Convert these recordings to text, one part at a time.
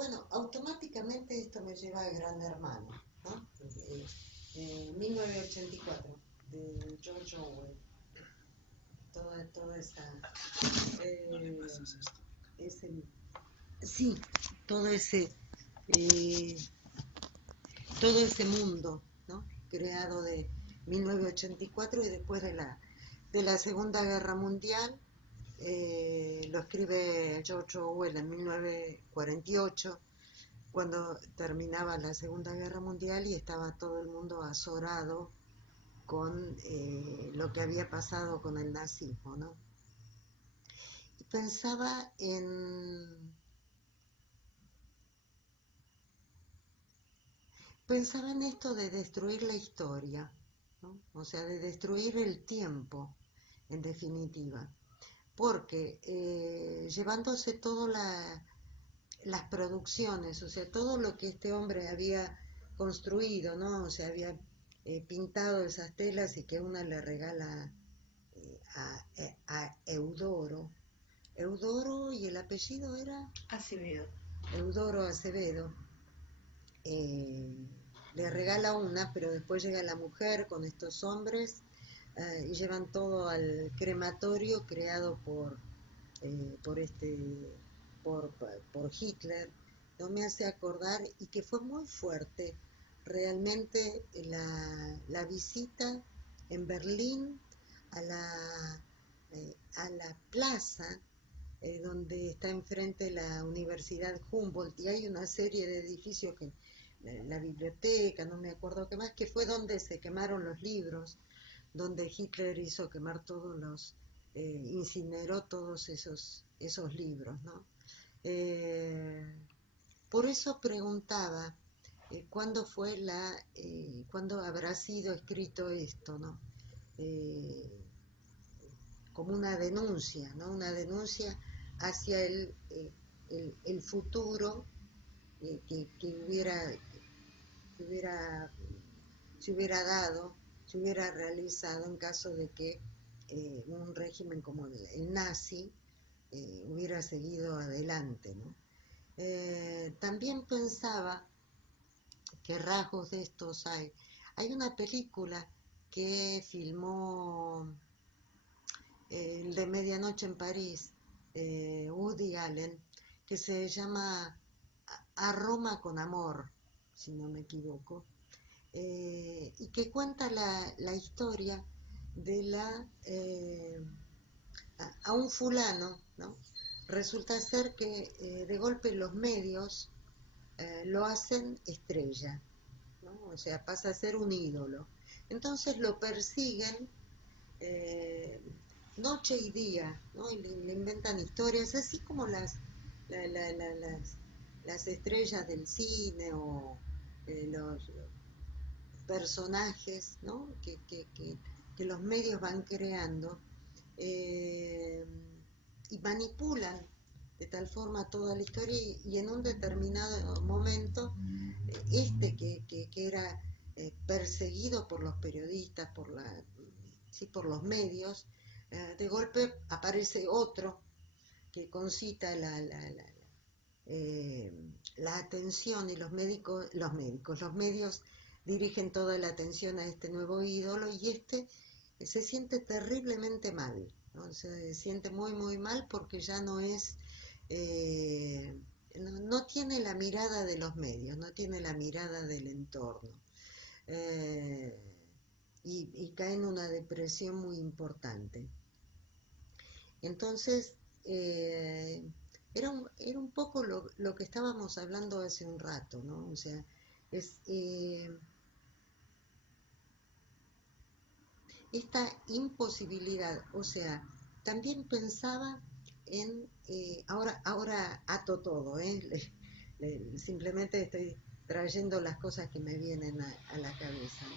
bueno, automáticamente esto me lleva a Gran Hermano, ¿no? 1984, de George Orwell. Toda esa... ese, sí, todo ese... todo ese mundo, ¿no? Creado de 1984 y después de la Segunda Guerra Mundial, lo escribe George Orwell en 1948, cuando terminaba la Segunda Guerra Mundial y estaba todo el mundo azorado con lo que había pasado con el nazismo, ¿no? Y pensaba en esto de destruir la historia, ¿no? O sea, de destruir el tiempo, en definitiva, porque llevándose todas las producciones, o sea, todo lo que este hombre había construido, ¿no? O sea, había pintado esas telas y que una le regala a Eudoro. Eudoro, y el apellido era Acevedo. Eudoro Acevedo. Le regala una, pero después llega la mujer con estos hombres y llevan todo al crematorio creado por Hitler. No me hace acordar, y que fue muy fuerte realmente la visita en Berlín a la plaza donde está enfrente la Universidad Humboldt, y hay una serie de edificios que la biblioteca, no me acuerdo qué más, que fue donde se quemaron los libros, donde Hitler hizo quemar incineró todos esos libros, ¿no? Por eso preguntaba cuándo habrá sido escrito esto, ¿no? Como una denuncia, ¿no? Una denuncia hacia el futuro que se hubiera dado, se hubiera realizado en caso de que un régimen como el nazi hubiera seguido adelante, ¿no? También pensaba que rasgos de estos hay. Hay una película que filmó el de Medianoche en París, Woody Allen, que se llama A Roma con Amor, si no me equivoco, y que cuenta la historia de a un fulano, ¿no? Resulta ser que de golpe los medios lo hacen estrella, ¿no? O sea, pasa a ser un ídolo. Entonces lo persiguen eh, noche y día, ¿no? Y le inventan historias, así como la- la- la- las, las estrellas del cine o los personajes, ¿no? Que los medios van creando eh, y manipulan de tal forma toda la historia y en un determinado momento que era perseguido por los periodistas, por los medios, de golpe aparece otro que concita eh, la atención, y los medios dirigen toda la atención a este nuevo ídolo, y se siente terriblemente mal, ¿no? Se siente muy muy mal porque ya no es no tiene la mirada de los medios, no tiene la mirada del entorno, eh, y cae en una depresión muy importante. Entonces, era un poco lo que estábamos hablando hace un rato, ¿no? O sea, es esta imposibilidad, o sea, también pensaba ahora ato todo, simplemente estoy trayendo las cosas que me vienen a la cabeza, ¿no?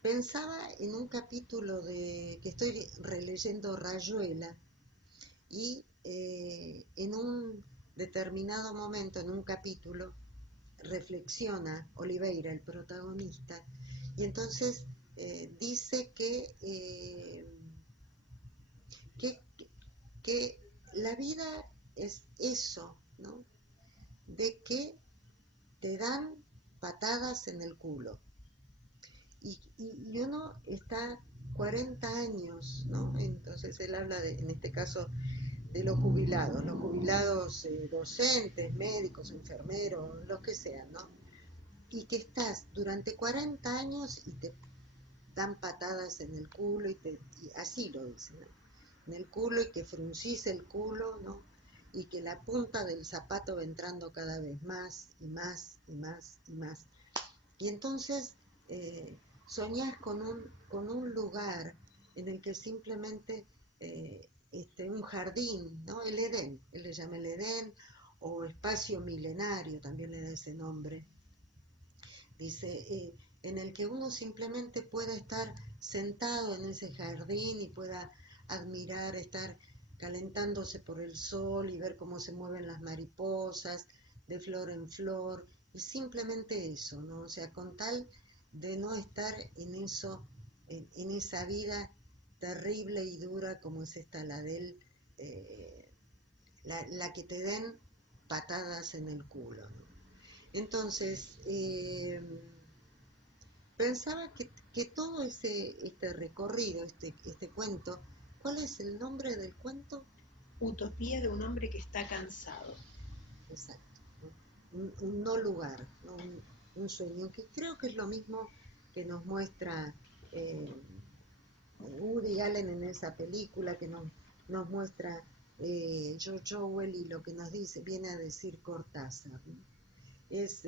Pensaba en un capítulo que estoy releyendo Rayuela, y en un determinado momento, en un capítulo, reflexiona Oliveira, el protagonista, y entonces dice que, que la vida es eso, ¿no? De que te dan patadas en el culo. Y uno está 40 años, ¿no? Entonces él habla de, en este caso, de los jubilados docentes, médicos, enfermeros, los que sean, ¿no? Y que estás durante 40 años y te dan patadas en el culo y así lo dicen, ¿no? En el culo y que fruncís el culo, ¿no? Y que la punta del zapato va entrando cada vez más y más y más y más. Y entonces soñás con un lugar en el que simplemente un jardín, ¿no? El Edén, él le llama el Edén, o espacio milenario, también le da ese nombre. Dice, en el que uno simplemente pueda estar sentado en ese jardín y pueda admirar, estar calentándose por el sol y ver cómo se mueven las mariposas de flor en flor, y simplemente eso, ¿no? O sea, con tal de no estar en eso, en esa vida terrible y dura como es esta, la de él, la que te den patadas en el culo, ¿no? Entonces, pensaba que todo este recorrido, este cuento, ¿cuál es el nombre del cuento? Utopía de un hombre que está cansado. Exacto, ¿no? Un no lugar, ¿no? Un sueño, que creo que es lo mismo que nos muestra eh, Woody Allen en esa película, que nos muestra George Orwell, y lo que nos dice, viene a decir Cortázar, ¿no? Es,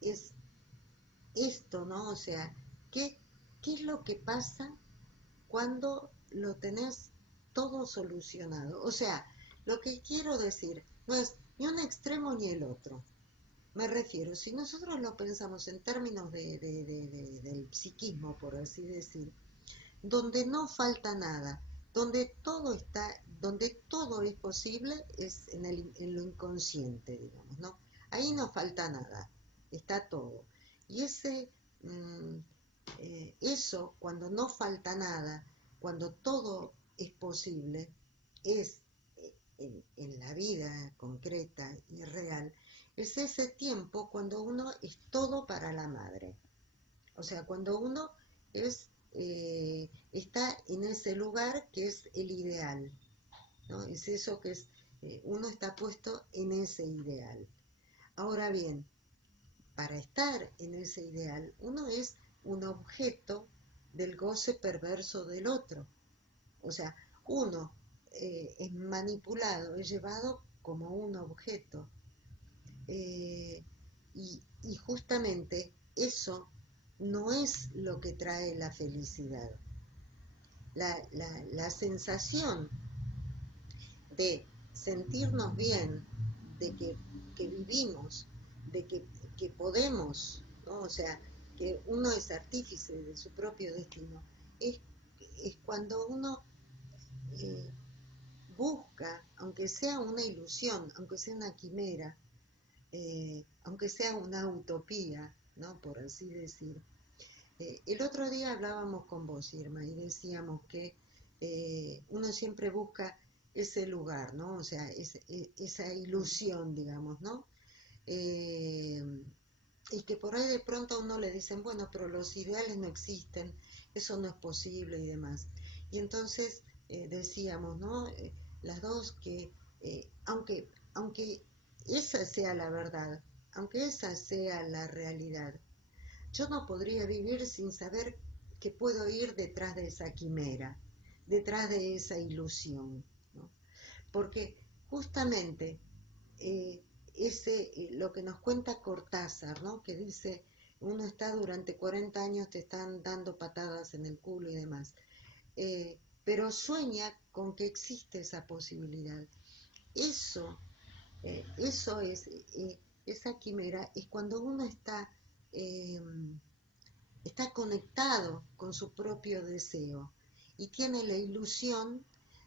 es esto, ¿no? O sea, ¿qué es lo que pasa cuando lo tenés todo solucionado? O sea, lo que quiero decir no es ni un extremo ni el otro. Me refiero, si nosotros lo pensamos en términos del psiquismo, por así decir, donde no falta nada, donde todo está, donde todo es posible, es en lo inconsciente, digamos, ¿no? Ahí no falta nada, está todo. Y eso, cuando no falta nada, cuando todo es posible, es en la vida concreta y real, es ese tiempo cuando uno es todo para la madre. O sea, cuando uno está en ese lugar que es el ideal, ¿no? Es eso que es, uno está puesto en ese ideal. Ahora bien, para estar en ese ideal, uno es un objeto del goce perverso del otro. O sea, uno es manipulado, es llevado como un objeto. Eh, y justamente eso no es lo que trae la felicidad. La sensación de sentirnos bien, de que vivimos, de que podemos, ¿no? O sea, que uno es artífice de su propio destino, es, es cuando uno eh, busca, aunque sea una ilusión, aunque sea una quimera, aunque sea una utopía, ¿no? Por así decir. El otro día hablábamos con vos, Irma, y decíamos que uno siempre busca ese lugar, ¿no? O sea, esa ilusión, digamos, ¿no? Eh, y que por ahí de pronto a uno le dicen, bueno, pero los ideales no existen, eso no es posible y demás. Y entonces decíamos, ¿no? Las dos que, aunque esa sea la verdad, aunque esa sea la realidad, yo no podría vivir sin saber que puedo ir detrás de esa quimera, detrás de esa ilusión, ¿no? Porque justamente lo que nos cuenta Cortázar, ¿no? Que dice, uno está durante 40 años, te están dando patadas en el culo y demás, pero sueña con que existe esa posibilidad. Eso, eso es, esa quimera es cuando uno eh, está conectado con su propio deseo y tiene la ilusión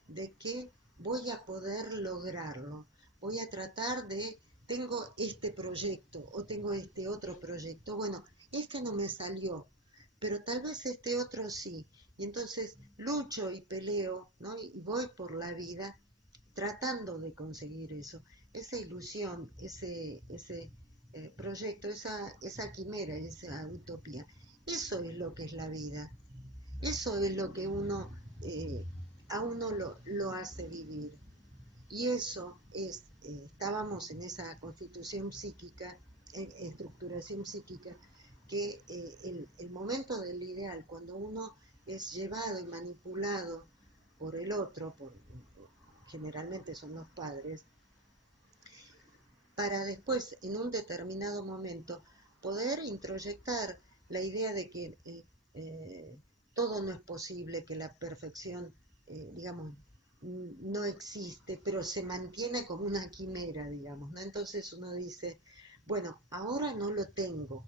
de que voy a poder lograrlo, voy a tratar de, tengo este proyecto o tengo este otro proyecto, bueno, este no me salió, pero tal vez este otro sí, Y entonces lucho y peleo, ¿no? Y voy por la vida tratando de conseguir eso, esa ilusión, ese proyecto, esa quimera, esa utopía. Eso es lo que es la vida, eso es lo que a uno lo hace vivir. Y eso es, estábamos en esa constitución psíquica, estructuración psíquica, que el momento del ideal, cuando uno es llevado y manipulado por el otro, generalmente son los padres, para después, en un determinado momento, poder introyectar la idea de que todo no es posible, que la perfección, digamos, no existe, pero se mantiene como una quimera, digamos, ¿no? Entonces uno dice, bueno, ahora no lo tengo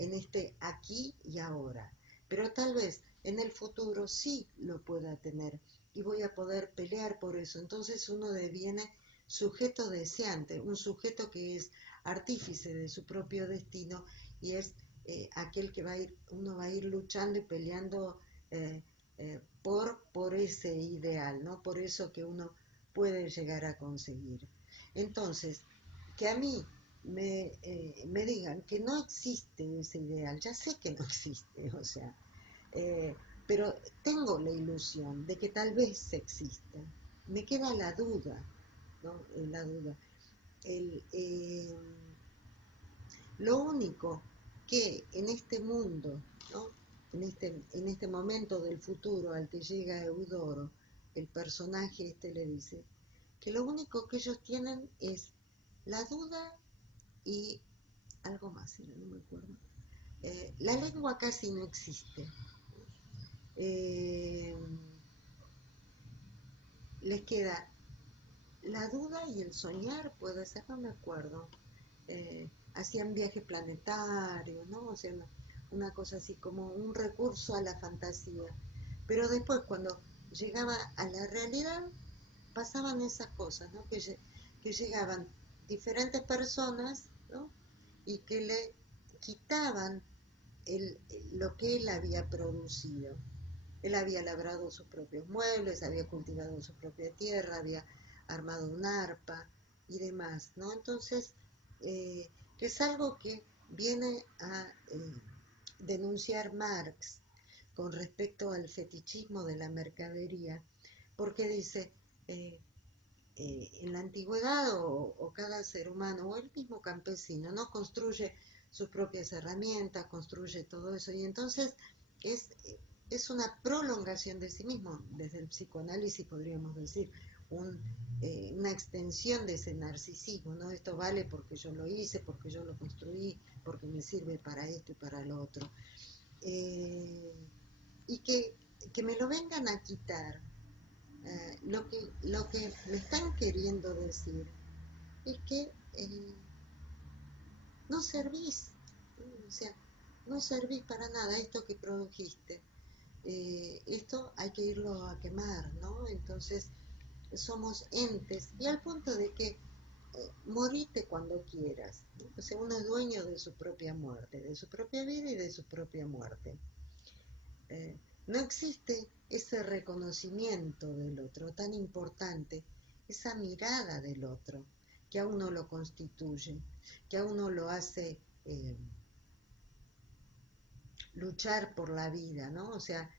en este aquí y ahora, pero tal vez en el futuro sí lo pueda tener y voy a poder pelear por eso. Entonces uno deviene sujeto deseante, un sujeto que es artífice de su propio destino y es aquel que uno va a ir luchando y peleando por ese ideal, ¿no? Por eso que uno puede llegar a conseguir. Entonces, que a mí me digan que no existe ese ideal, ya sé que no existe, o sea, eh, pero tengo la ilusión de que tal vez exista. Me queda la duda, ¿no? La duda. El, lo único que en este mundo, ¿no? En este momento del futuro al que llega Eudoro, el personaje este le dice que lo único que ellos tienen es la duda y algo más, no me acuerdo. La lengua casi no existe. Eh, les queda la duda y el soñar, puede ser, no me acuerdo. Hacían viajes planetarios, ¿no? O sea, una cosa así como un recurso a la fantasía. Pero después, cuando llegaba a la realidad, pasaban esas cosas, ¿no? Que llegaban diferentes personas, ¿no? Y que le quitaban lo que él había producido. Él había labrado sus propios muebles, había cultivado su propia tierra, había armado un arpa y demás, ¿no? Entonces, que es algo que viene a denunciar Marx con respecto al fetichismo de la mercadería, porque dice, eh, en la antigüedad o cada ser humano o el mismo campesino no construye sus propias herramientas, construye todo eso y entonces es, es una prolongación de sí mismo, desde el psicoanálisis podríamos decir, una extensión de ese narcisismo, ¿no? Esto vale porque yo lo hice, porque yo lo construí, porque me sirve para esto y para lo otro. Y que me lo vengan a quitar, lo que me están queriendo decir es que no servís, o sea, no servís para nada esto que produjiste. Esto hay que irlo a quemar, ¿no? Entonces somos entes y al punto de que morite cuando quieras, ¿no? O sea, uno es dueño de su propia muerte, de su propia vida y de su propia muerte. No existe ese reconocimiento del otro tan importante, esa mirada del otro que a uno lo constituye, que a uno lo hace luchar por la vida, ¿no? O sea,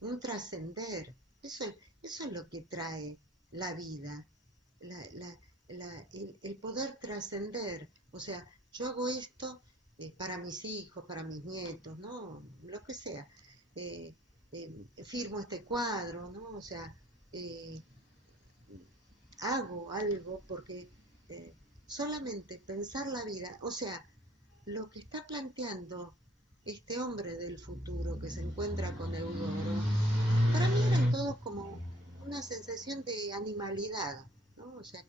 un trascender, eso es lo que trae la vida, la, la, el poder trascender, o sea, yo hago esto para mis hijos, para mis nietos, ¿no? Lo que sea. Eh, Firmo este cuadro, ¿no? O sea, eh, hago algo porque solamente pensar la vida, o sea, lo que está planteando este hombre del futuro que se encuentra con Eudoro, para mí eran todos como una sensación de animalidad, ¿no? O sea,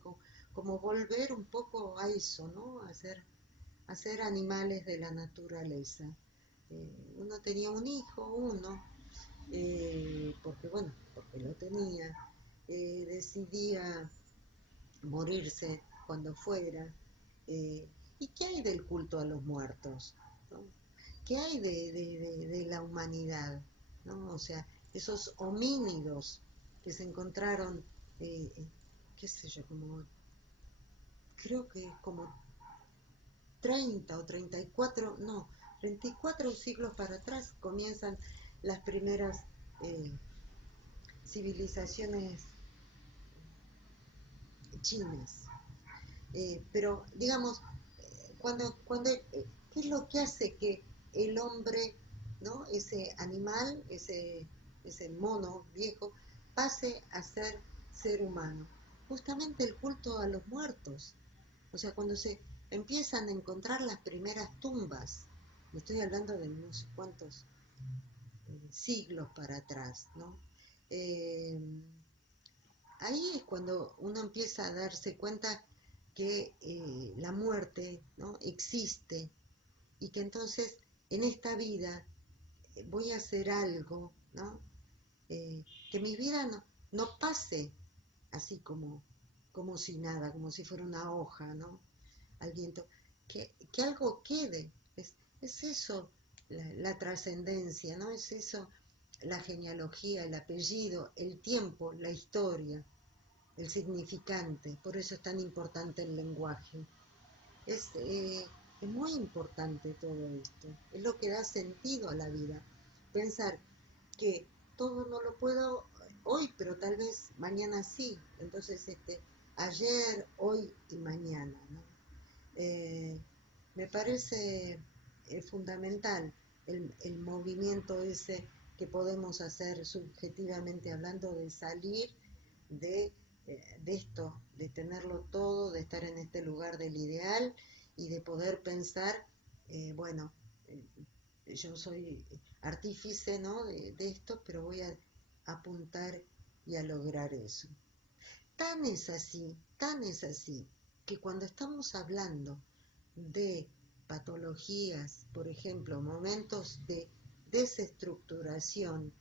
como volver un poco a eso, ¿no? A ser animales de la naturaleza. Uno tenía un hijo, porque bueno, porque lo tenía, decidía morirse cuando fuera. ¿Y qué hay del culto a los muertos? ¿No? ¿Qué hay de la humanidad? ¿No? O sea, esos homínidos que se encontraron, qué sé yo, como, creo que como 30 o 34, no, 34 siglos para atrás comienzan las primeras civilizaciones chinas. Pero, digamos, ¿qué es lo que hace que el hombre, ¿no? Ese animal, ese mono viejo, pase a ser humano? Justamente el culto a los muertos. O sea, cuando se empiezan a encontrar las primeras tumbas, me estoy hablando de no sé cuántos siglos para atrás, ¿no? Eh, Ahí es cuando uno empieza a darse cuenta que la muerte, ¿no? Existe, y que entonces en esta vida voy a hacer algo, ¿no? Que mi vida no pase así como si nada, como si fuera una hoja, ¿no? Al viento, que algo quede. Es eso la trascendencia, ¿no? Es eso la genealogía, el apellido, el tiempo, la historia, el significante. Por eso es tan importante el lenguaje. Es muy importante todo esto. Es lo que da sentido a la vida. Pensar que todo no lo puedo hoy, pero tal vez mañana sí. Entonces, ayer, hoy y mañana, ¿no? Eh, Me parece fundamental el movimiento ese que podemos hacer subjetivamente hablando, de salir de esto, de tenerlo todo, de estar en este lugar del ideal y de poder pensar, bueno, yo soy artífice, ¿no? de esto, pero voy a apuntar y a lograr eso. Tan es así, que cuando estamos hablando de patologías, por ejemplo, momentos de desestructuración,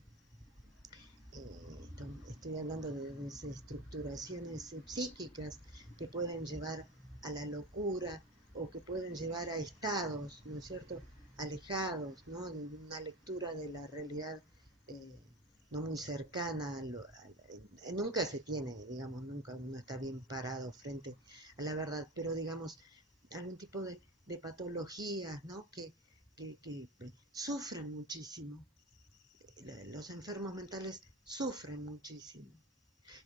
estoy hablando de desestructuraciones psíquicas que pueden llevar a la locura o que pueden llevar a estados, ¿no es cierto?, alejados, ¿no?, de una lectura de la realidad no muy cercana nunca se tiene, digamos, nunca uno está bien parado frente a la verdad, pero digamos, algún tipo de patologías, ¿no?, que sufren muchísimo. Los enfermos mentales sufren muchísimo.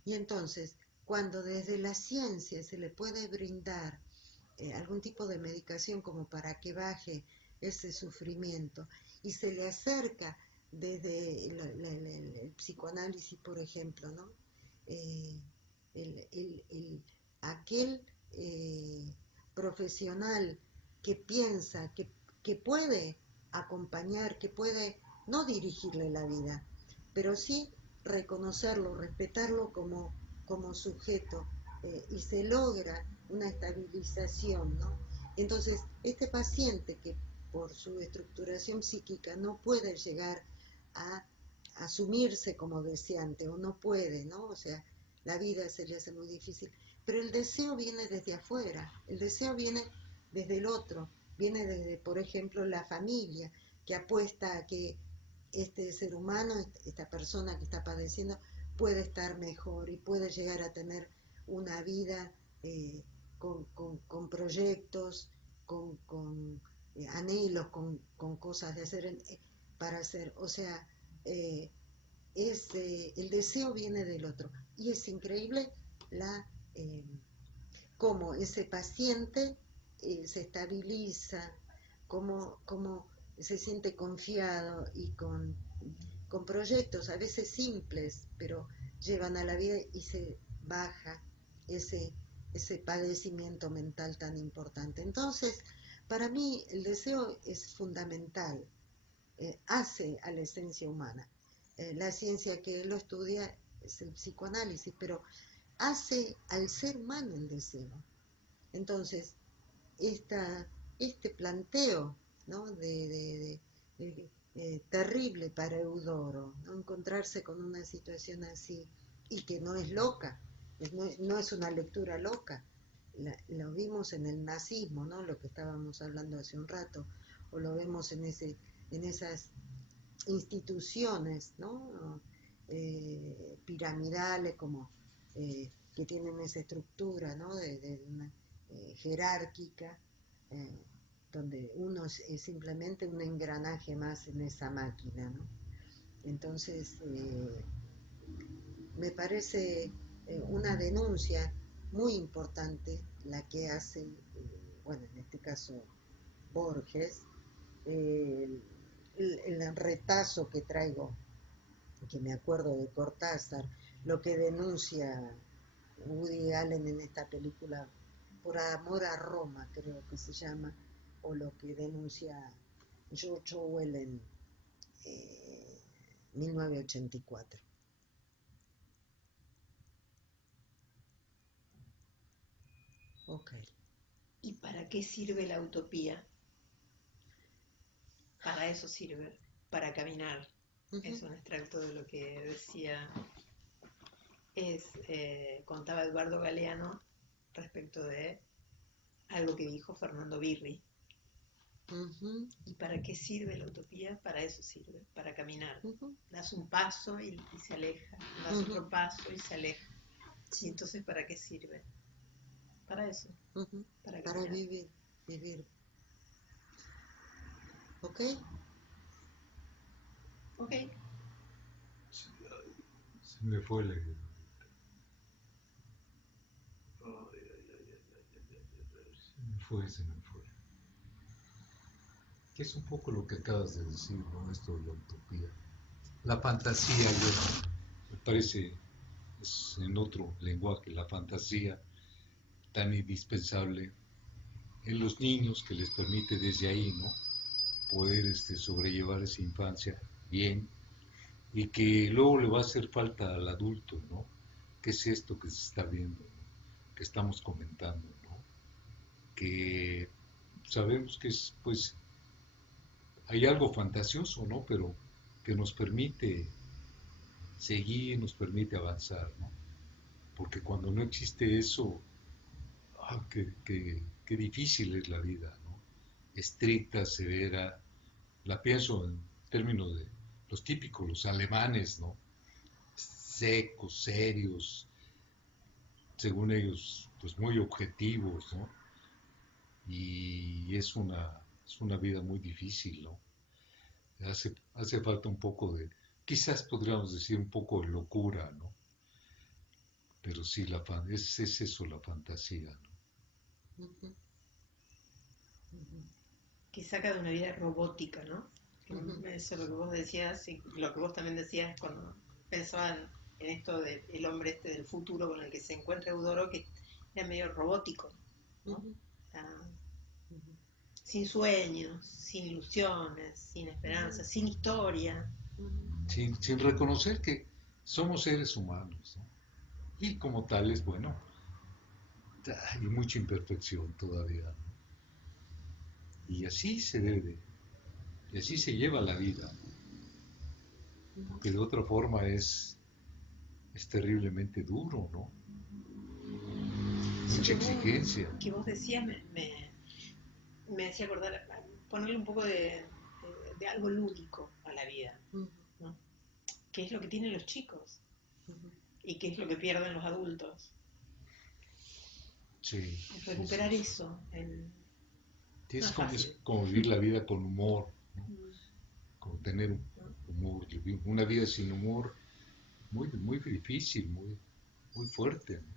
Y entonces, cuando desde la ciencia se le puede brindar algún tipo de medicación como para que baje ese sufrimiento y se le acerca desde el psicoanálisis, por ejemplo, ¿no? Eh, aquel profesional que piensa que puede acompañar, que puede no dirigirle la vida, pero sí reconocerlo, respetarlo como sujeto, y se logra una estabilización, ¿no? Entonces, este paciente que por su estructuración psíquica no puede llegar a asumirse como deseante, o no puede, ¿no? O sea, la vida se le hace muy difícil, pero el deseo viene desde afuera, el deseo viene desde el otro, viene desde, por ejemplo, la familia, que apuesta a que este ser humano, esta persona que está padeciendo, puede estar mejor y puede llegar a tener una vida con proyectos, con anhelos, con cosas de hacer, para hacer, o sea, eh, el deseo viene del otro. Y es increíble la cómo ese paciente se estabiliza, cómo se siente confiado y con proyectos a veces simples, pero llevan a la vida y se baja ese, ese padecimiento mental tan importante. Entonces, para mí el deseo es fundamental, hace a la esencia humana. La ciencia que lo estudia es el psicoanálisis, pero hace al ser humano el deseo. Entonces, esta, este planteo, ¿no?, terrible para Eudoro, ¿no?, encontrarse con una situación así, y que no es loca, no es una lectura loca. Lo vimos en el nazismo, ¿no?, lo que estábamos hablando hace un rato, o lo vemos en esas instituciones, ¿no?, piramidales, como que tienen esa estructura, ¿no? de una, jerárquica, eh, donde uno es simplemente un engranaje más en esa máquina, ¿no? Entonces, me parece una denuncia muy importante la que hace, bueno, en este caso Borges, eh, el retazo que traigo, que me acuerdo de Cortázar, lo que denuncia Woody Allen en esta película, Por amor a Roma, creo que se llama, o lo que denuncia George Orwell en 1984. Ok. ¿Y para qué sirve la utopía? Para eso sirve, para caminar. Es un extracto de lo que decía, contaba Eduardo Galeano respecto de algo que dijo Fernando Birri. ¿Y para qué sirve la utopía? Para eso sirve, para caminar. Das un paso y se aleja, das otro paso y se aleja. ¿Y entonces para qué sirve? Para eso, para vivir, vivir. ¿Ok? Ok. Se me fue la idea. Se me fue. Que es un poco lo que acabas de decir, ¿no? Esto de la utopía. La fantasía, me parece, es en otro lenguaje, la fantasía tan indispensable en los niños que les permite desde ahí, ¿no? Poder sobrellevar esa infancia bien y que luego le va a hacer falta al adulto, ¿no? ¿Qué es esto que se está viendo, ¿no? Que estamos comentando, ¿no? Que sabemos que es, pues, hay algo fantasioso, ¿no? Pero que nos permite seguir, nos permite avanzar, ¿no? Porque cuando no existe eso, qué difícil es la vida, ¿no? Estricta, severa. La pienso en términos de los típicos, los alemanes, ¿no? Secos, serios, según ellos, pues muy objetivos, ¿no? Y es una vida muy difícil, ¿no? Hace falta un poco de, quizás podríamos decir un poco de locura, ¿no? Pero sí, es eso la fantasía, ¿no? Que saca de una vida robótica, ¿no? Eso es lo que vos decías y lo que vos también decías cuando pensaban en esto del hombre este del futuro con el que se encuentra Eudoro, que era medio robótico, ¿no? Sin sueños, sin ilusiones, sin esperanzas, sin historia. Sin reconocer que somos seres humanos, ¿no? Y como tales, bueno, hay mucha imperfección todavía, ¿no? Y así se debe, y así se lleva la vida, ¿no? Porque de otra forma es terriblemente duro, ¿no? Mucha exigencia. Que vos decías me hacía acordar, ponerle un poco de algo lúdico a la vida, ¿no? ¿Qué es lo que tienen los chicos? ¿Y qué es lo que pierden los adultos? Sí. Recuperar eso. Es como vivir la vida con humor, ¿no? Como tener humor. Una vida sin humor muy, muy difícil, muy, muy fuerte, ¿no?